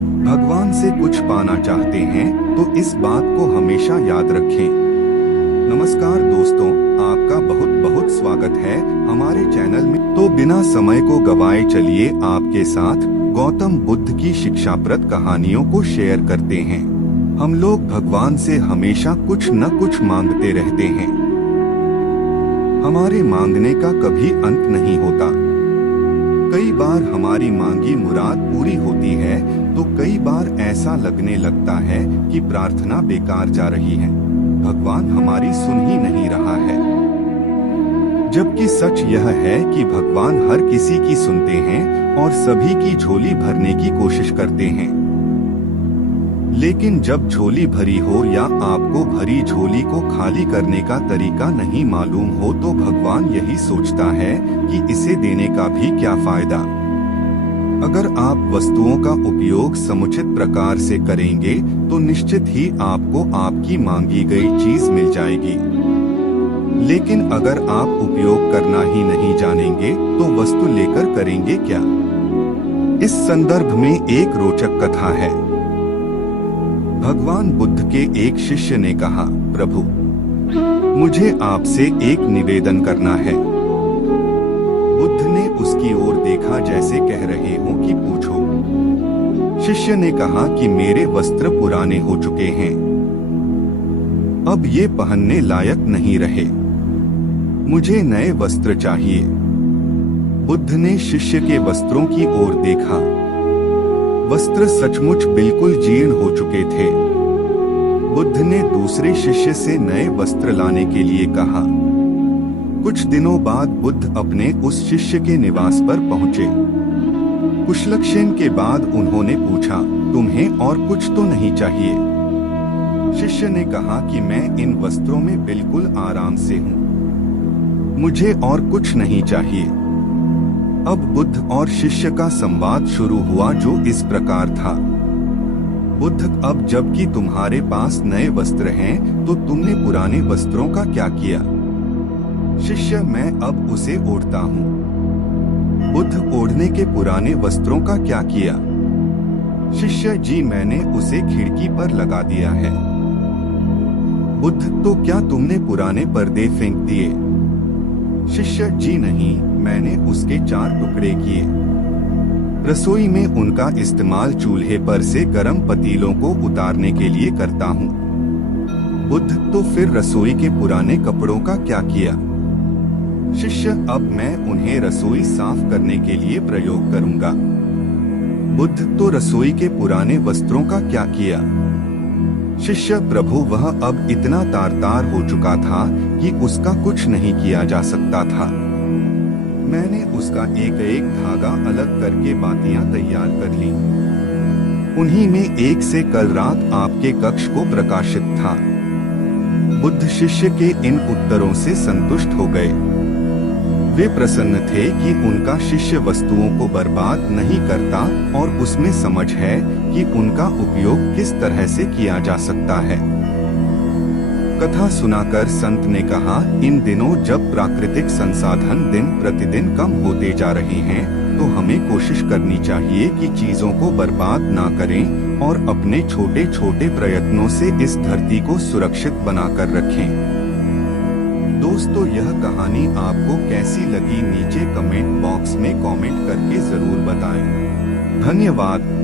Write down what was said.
भगवान से कुछ पाना चाहते हैं तो इस बात को हमेशा याद रखें। नमस्कार दोस्तों, आपका बहुत बहुत स्वागत है हमारे चैनल में। तो बिना समय को गवाए चलिए आपके साथ गौतम बुद्ध की शिक्षाप्रद कहानियों को शेयर करते हैं। हम लोग भगवान से हमेशा कुछ न कुछ मांगते रहते हैं। हमारे मांगने का कभी अंत नहीं होता। कई बार हमारी मांगी मुराद पूरी होती है तो कई बार ऐसा लगने लगता है कि प्रार्थना बेकार जा रही है, भगवान हमारी सुन ही नहीं रहा है। जबकि सच यह है कि भगवान हर किसी की सुनते हैं और सभी की झोली भरने की कोशिश करते हैं। लेकिन जब झोली भरी हो या आपको भरी झोली को खाली करने का तरीका नहीं मालूम हो तो भगवान यही सोचता है कि इसे देने का भी क्या फायदा। अगर आप वस्तुओं का उपयोग समुचित प्रकार से करेंगे तो निश्चित ही आपको आपकी मांगी गई चीज मिल जाएगी। लेकिन अगर आप उपयोग करना ही नहीं जानेंगे तो वस्तु लेकर करेंगे क्या। इस संदर्भ में एक रोचक कथा है। भगवान बुद्ध के एक शिष्य ने कहा, प्रभु, मुझे आपसे एक निवेदन करना है। बुद्ध ने उसकी ओर देखा जैसे कह रहे हो कि पूछो। शिष्य ने कहा कि मेरे वस्त्र पुराने हो चुके हैं, अब ये पहनने लायक नहीं रहे, मुझे नए वस्त्र चाहिए। बुद्ध ने शिष्य के वस्त्रों की ओर देखा। वस्त्र सचमुच बिल्कुल जीर्ण हो चुके थे। बुद्ध ने दूसरे शिष्य से नए वस्त्र लाने के लिए कहा। कुछ दिनों बाद बुद्ध अपने उस शिष्य के निवास पर पहुंचे। कुशलक्षेम के बाद उन्होंने पूछा, तुम्हें और कुछ तो नहीं चाहिए? शिष्य ने कहा कि मैं इन वस्त्रों में बिल्कुल आराम से हूँ, मुझे और कुछ नहीं चाहिए। अब बुद्ध और शिष्य का संवाद शुरू हुआ जो इस प्रकार था। बुद्ध, अब जबकि तुम्हारे पास नए वस्त्र हैं तो तुमने पुराने वस्त्रों का क्या किया? शिष्य, मैं अब उसे ओढ़ता हूँ। बुद्ध, ओढ़ने के पुराने वस्त्रों का क्या किया? शिष्य जी, मैंने उसे खिड़की पर लगा दिया है। बुद्ध, तो क्या तुमने पुराने पर्दे फेंक दिए? शिष्य जी नहीं, मैंने उसके 4 टुकड़े किए। रसोई में उनका इस्तेमाल चूल्हे पर से गर्म पतीलों को उतारने के लिए करता हूँ। बुद्ध, तो फिर रसोई के पुराने कपड़ों का क्या किया? शिष्य, अब मैं उन्हें रसोई साफ करने के लिए प्रयोग करूँगा। बुद्ध, तो रसोई के पुराने वस्त्रों का क्या किया? शिष्य, प्रभु, वह अब इतना तार-तार हो चुका था कि उसका कुछ नहीं किया जा सकता था। मैंने उसका एक एक धागा अलग करके बातियां तैयार कर ली। उन्हीं में एक से कल रात आपके कक्ष को प्रकाशित था। बुद्ध शिष्य के इन उत्तरों से संतुष्ट हो गए। वे प्रसन्न थे कि उनका शिष्य वस्तुओं को बर्बाद नहीं करता और उसमें समझ है कि उनका उपयोग किस तरह से किया जा सकता है। कथा सुनाकर संत ने कहा, इन दिनों जब प्राकृतिक संसाधन दिन प्रतिदिन कम होते जा रहे हैं तो हमें कोशिश करनी चाहिए कि चीजों को बर्बाद ना करें और अपने छोटे छोटे प्रयत्नों से इस धरती को सुरक्षित बनाकर रखें। दोस्तों, यह कहानी आपको कैसी लगी नीचे कमेंट बॉक्स में कमेंट करके जरूर बताएं। धन्यवाद।